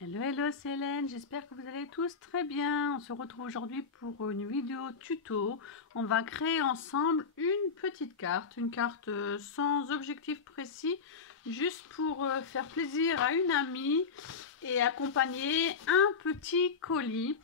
Hello, hello, c'est Hélène, j'espère que vous allez tous très bien. On se retrouve aujourd'hui pour une vidéo tuto. On va créer ensemble une petite carte, sans objectif précis, juste pour faire plaisir à une amie et accompagner un petit colis.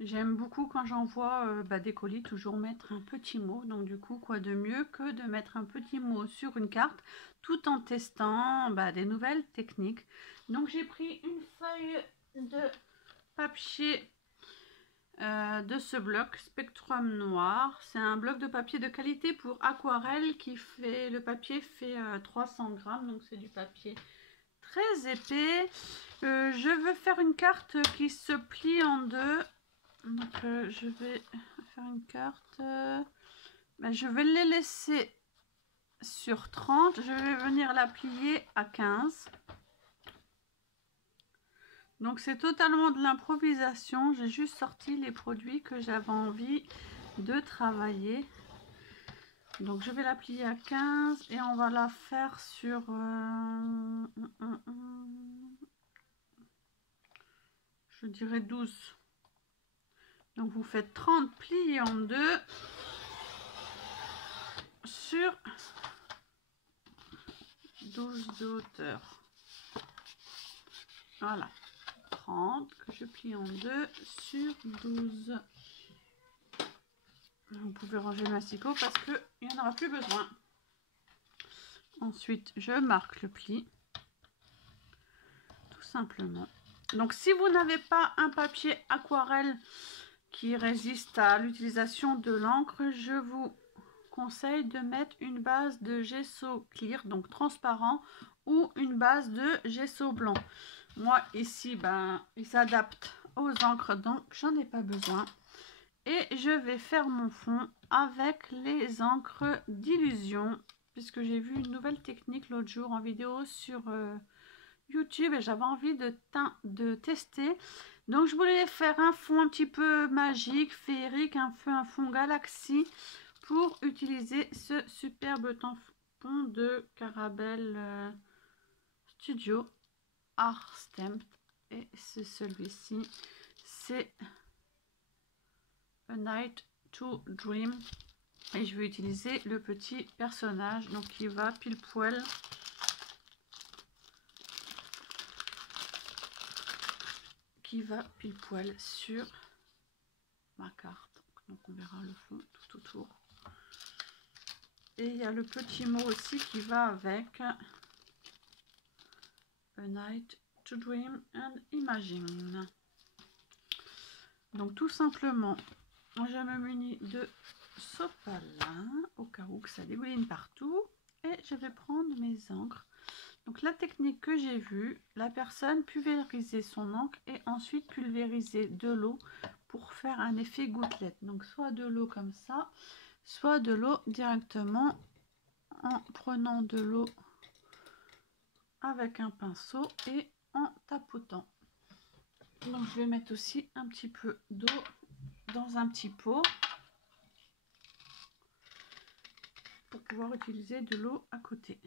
J'aime beaucoup quand j'envoie des colis, toujours mettre un petit mot. Donc du coup, quoi de mieux que de mettre un petit mot sur une carte tout en testant des nouvelles techniques. Donc j'ai pris une feuille de papier de ce bloc Spectrum noir. C'est un bloc de papier de qualité pour aquarelle qui fait, le papier fait 300 grammes, donc c'est du papier très épais. Je veux faire une carte qui se plie en deux. Donc je vais faire une carte. Je vais les laisser sur 30. Je vais venir la plier à 15. Donc c'est totalement de l'improvisation. J'ai juste sorti les produits que j'avais envie de travailler. Donc je vais la plier à 15 et on va la faire sur... je dirais 12. Donc vous faites 30 pliés en deux sur 12 de hauteur. Voilà. 30 que je plie en deux sur 12. Vous pouvez ranger le masticot parce qu'il n'y en aura plus besoin. Ensuite, je marque le pli. Tout simplement. Donc, si vous n'avez pas un papier aquarelle qui résiste à l'utilisation de l'encre, je vous conseille de mettre une base de gesso clear, donc transparent, ou une base de gesso blanc. Moi, ici, il s'adapte aux encres, donc j'en ai pas besoin. Et je vais faire mon fond avec les encres d'illusion, puisque j'ai vu une nouvelle technique l'autre jour en vidéo sur YouTube et j'avais envie de tester. Donc je voulais faire un fond un petit peu magique, féerique, un fond galaxie pour utiliser ce superbe tampon de Caramel Studio Art Stamped. Et c'est celui-ci, c'est A Night to Dream. Et je vais utiliser le petit personnage, donc qui va pile poil sur ma carte. Donc on verra le fond tout autour. Et il y a le petit mot aussi qui va avec. A Night to Dream and Imagine. Donc tout simplement, je me munis de sopalin au cas où que ça dégouline partout. Et je vais prendre mes encres. Donc la technique que j'ai vue, la personne pulvérisait son encre et ensuite pulvériser de l'eau pour faire un effet gouttelette. Donc soit de l'eau comme ça, soit de l'eau directement en prenant de l'eau avec un pinceau et en tapotant. Donc je vais mettre aussi un petit peu d'eau dans un petit pot pour pouvoir utiliser de l'eau à côté.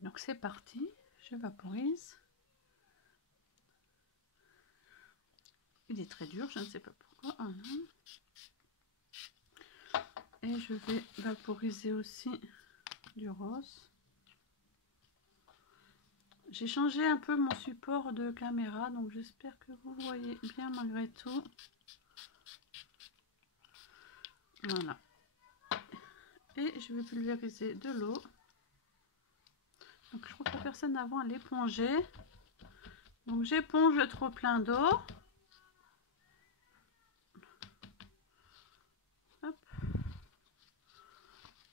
Donc c'est parti, je vaporise. Il est très dur, je ne sais pas pourquoi. Et je vais vaporiser aussi du rose. J'ai changé un peu mon support de caméra, donc j'espère que vous voyez bien malgré tout. Voilà. Et je vais pulvériser de l'eau. Donc je crois que la personne avant elle épongeait. Donc j'éponge le trop plein d'eau.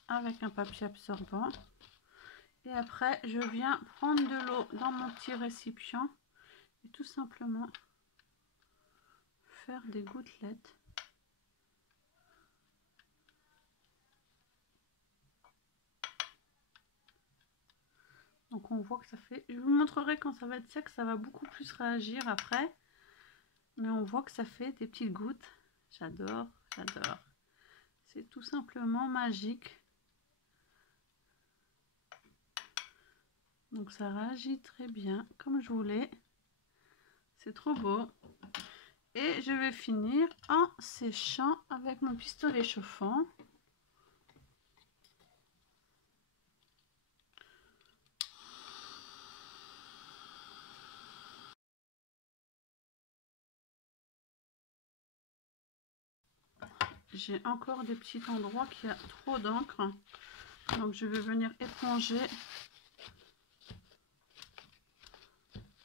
Avec un papier absorbant. Et après, je viens prendre de l'eau dans mon petit récipient et tout simplement faire des gouttelettes. Donc on voit que ça fait... Je vous montrerai quand ça va être sec, ça va beaucoup plus réagir après. Mais on voit que ça fait des petites gouttes. J'adore, j'adore. C'est tout simplement magique. Donc ça réagit très bien comme je voulais. C'est trop beau. Et je vais finir en séchant avec mon pistolet chauffant. J'ai encore des petits endroits qui a trop d'encre. Donc je vais venir éponger.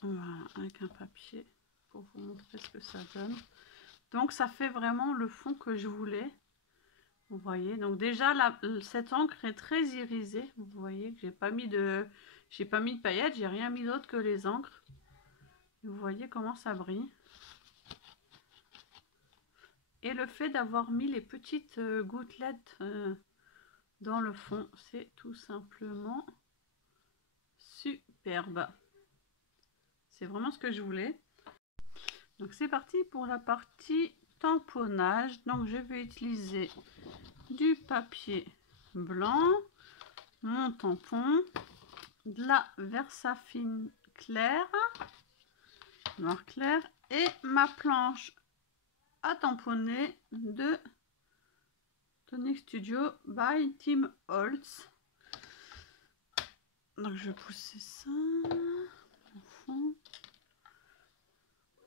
Voilà, avec un papier pour vous montrer ce que ça donne. Donc ça fait vraiment le fond que je voulais. Vous voyez, donc déjà cette encre est très irisée. Vous voyez que j'ai pas mis de paillettes, j'ai rien mis d'autre que les encres. Vous voyez comment ça brille. Et le fait d'avoir mis les petites gouttelettes dans le fond, c'est tout simplement superbe. C'est vraiment ce que je voulais. Donc c'est parti pour la partie tamponnage. Donc je vais utiliser du papier blanc, mon tampon, de la Versafine claire, noir clair, et ma planche à tamponner de Tonic Studio by Tim Holtz. Donc je vais pousser ça au fond.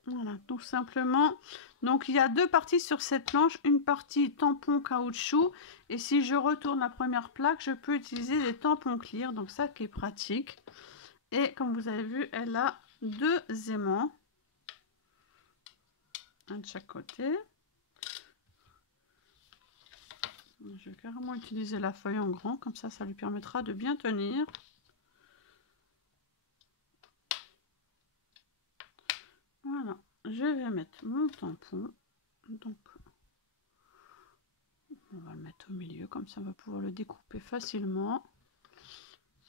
Voilà, tout simplement. Donc il y a deux parties sur cette planche, une partie tampon caoutchouc, et si je retourne la première plaque, je peux utiliser des tampons clear, donc ça qui est pratique. Et comme vous avez vu, elle a deux aimants, un de chaque côté. Je vais carrément utiliser la feuille en grand, comme ça lui permettra de bien tenir. Voilà, je vais mettre mon tampon. Donc, on va le mettre au milieu, comme ça on va pouvoir le découper facilement.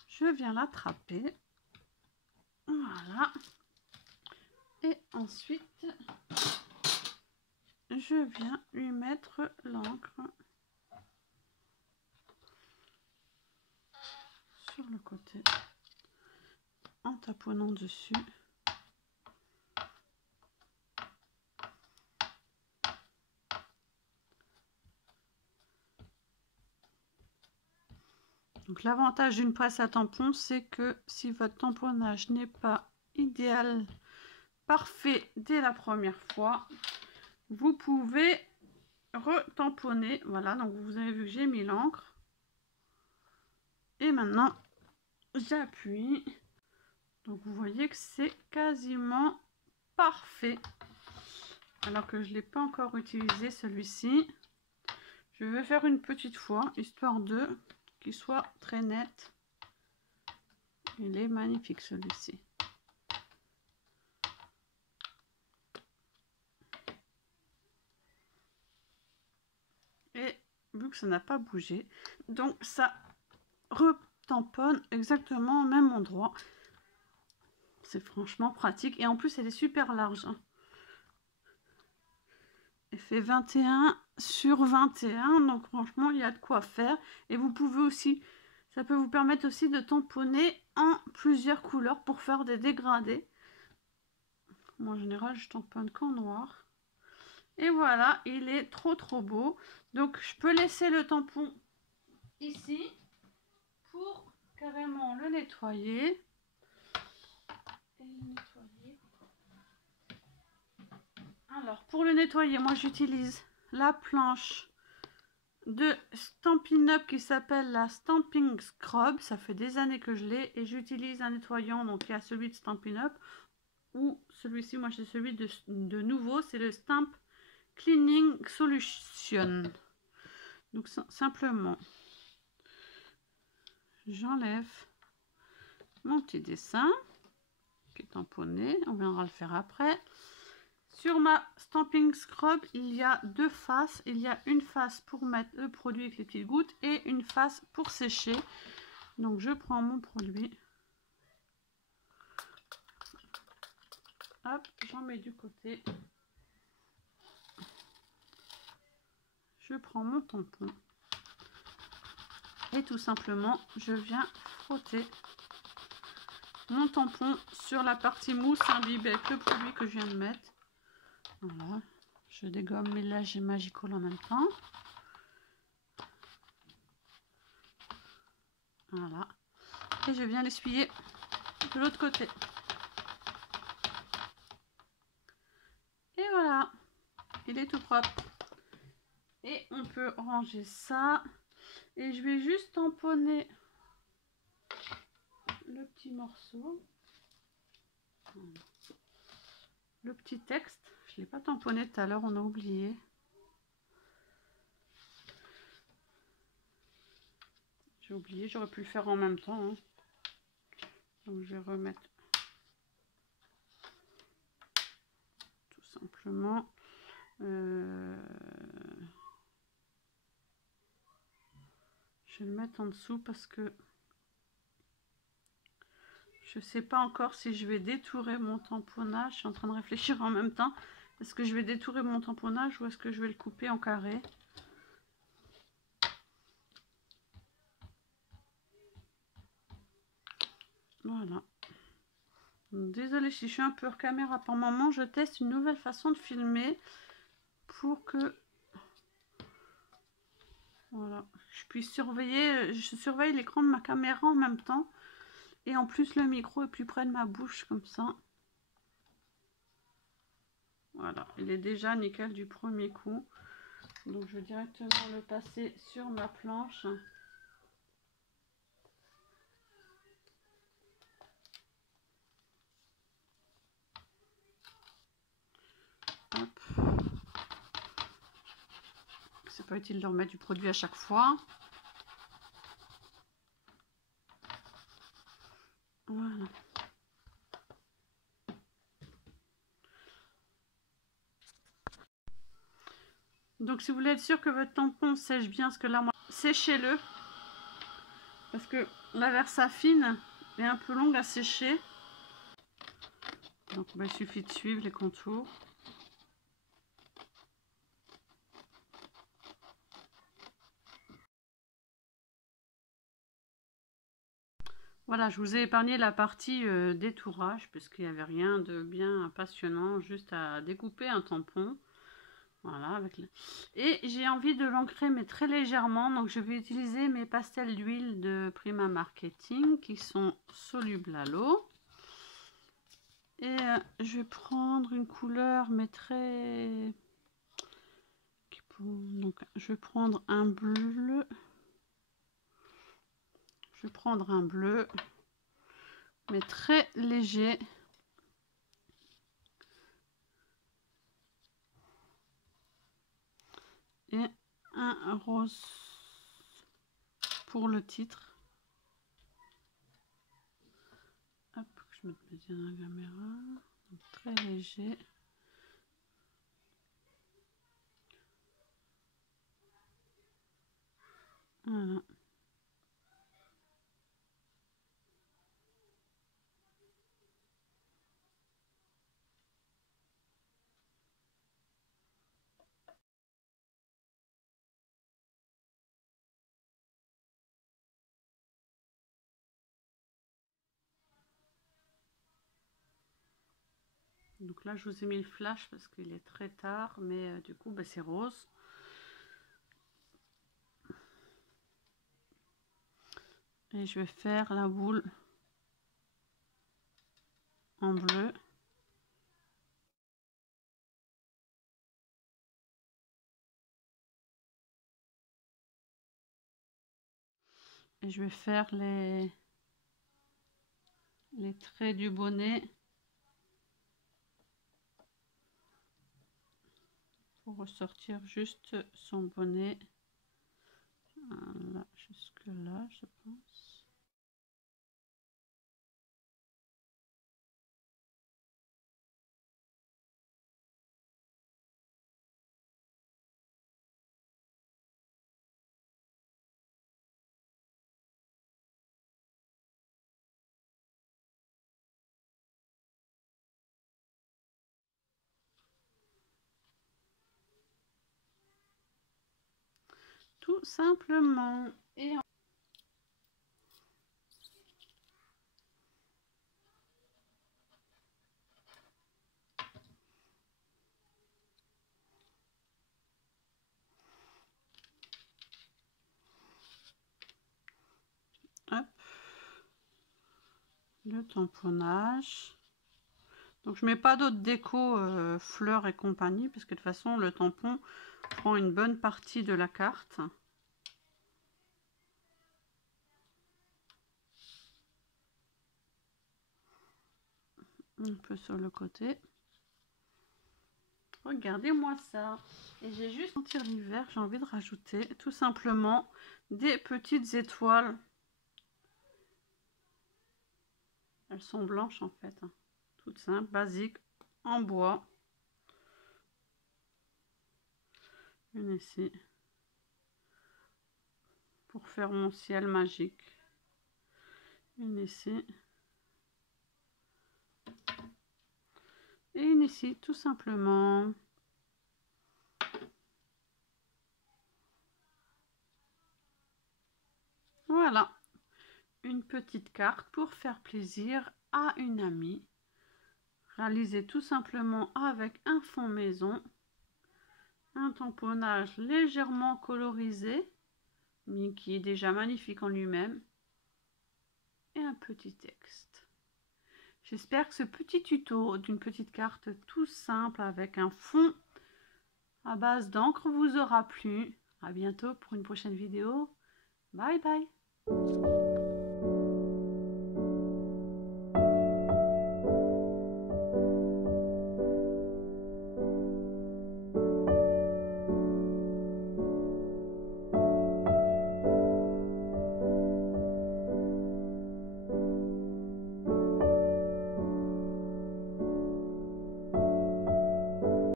Je viens l'attraper. Voilà. Et ensuite, je viens lui mettre l'encre sur le côté en taponnant dessus. Donc l'avantage d'une presse à tampon, c'est que si votre tamponnage n'est pas idéal, parfait dès la première fois, vous pouvez retamponner. Voilà, donc vous avez vu que j'ai mis l'encre. Et maintenant, j'appuie. Donc vous voyez que c'est quasiment parfait. Alors que je ne l'ai pas encore utilisé celui-ci. Je vais faire une petite fois, histoire de qu'il soit très net. Il est magnifique celui-ci. Et vu que ça n'a pas bougé, donc ça retamponne exactement au même endroit. C'est franchement pratique. Et en plus, elle est super large. Elle fait 21 sur 21. Donc franchement, il y a de quoi faire. Et vous pouvez aussi, ça peut vous permettre aussi de tamponner en plusieurs couleurs pour faire des dégradés. Moi, en général, je tamponne qu'en noir. Et voilà, il est trop beau. Donc, je peux laisser le tampon ici pour carrément le nettoyer. Alors, pour le nettoyer, moi, j'utilise la planche de Stampin' Up qui s'appelle la Stamping Scrub. Ça fait des années que je l'ai et j'utilise un nettoyant. Donc, il y a celui de Stampin' Up ou celui-ci, moi, j'ai celui de nouveau. C'est le Stamp Cleaning Solution. Donc simplement, j'enlève mon petit dessin qui est tamponné. On viendra le faire après. Sur ma Stamping Scrub, il y a deux faces. Il y a une face pour mettre le produit avec les petites gouttes et une face pour sécher. Donc je prends mon produit. Hop, j'en mets du côté. Je prends mon tampon. Et tout simplement, je viens frotter mon tampon sur la partie mousse imbibée avec le produit que je viens de mettre. Voilà, je dégomme mes lèges et Magicol en même temps. Voilà, et je viens l'essuyer de l'autre côté. Et voilà, il est tout propre. Et on peut ranger ça. Et je vais juste tamponner le petit morceau. Le petit texte. Je ne l'ai pas tamponné tout à l'heure, on a oublié. J'ai oublié, j'aurais pu le faire en même temps. Hein. Donc je vais remettre tout simplement. Je vais le mettre en dessous parce que je ne sais pas encore si je vais détourer mon tamponnage. Je suis en train de réfléchir en même temps. Est-ce que je vais détourer mon tamponnage ou est-ce que je vais le couper en carré? Voilà. Désolée si je suis un peu hors caméra par moment. Je teste une nouvelle façon de filmer pour que voilà, je puisse surveiller. Je surveille l'écran de ma caméra en même temps. Et en plus le micro est plus près de ma bouche comme ça. Voilà, il est déjà nickel du premier coup. Donc je vais directement le passer sur ma planche. Hop. C'est pas utile de remettre du produit à chaque fois. Voilà. Donc si vous voulez être sûr que votre tampon sèche bien, parce que là, moi, séchez-le. Parce que la Versafine est un peu longue à sécher. Donc bah, il suffit de suivre les contours. Voilà, je vous ai épargné la partie détourage, puisqu'il n'y avait rien de bien passionnant, juste à découper un tampon. Voilà, et j'ai envie de l'ancrer, mais très légèrement. Donc je vais utiliser mes pastels d'huile de Prima Marketing, qui sont solubles à l'eau. Et je vais prendre une couleur, mais très... Donc je vais prendre un bleu. Je vais prendre un bleu, mais très léger. Et un rose pour le titre. Hop, que je mette bien dans la caméra. Donc, très léger. Voilà. Donc là, je vous ai mis le flash parce qu'il est très tard, mais du coup, bah, c'est rose. Et je vais faire la boule en bleu. Et je vais faire les traits du bonnet pour ressortir juste son bonnet. Voilà, jusque là, je pense. Tout simplement. Et le tamponnage. Donc je mets pas d'autres déco fleurs et compagnie parce que de toute façon le tampon prend une bonne partie de la carte. Un peu sur le côté. Regardez-moi ça. Et j'ai juste sentir l'hiver, j'ai envie de rajouter tout simplement des petites étoiles. Elles sont blanches en fait. Toutes simples, basiques, en bois. Une ici. Pour faire mon ciel magique. Une ici. Et une ici, tout simplement. Voilà. Une petite carte pour faire plaisir à une amie. Réalisée tout simplement avec un fond maison. Un tamponnage légèrement colorisé, mais qui est déjà magnifique en lui-même. Et un petit texte. J'espère que ce petit tuto d'une petite carte tout simple avec un fond à base d'encre vous aura plu. À bientôt pour une prochaine vidéo. Bye bye.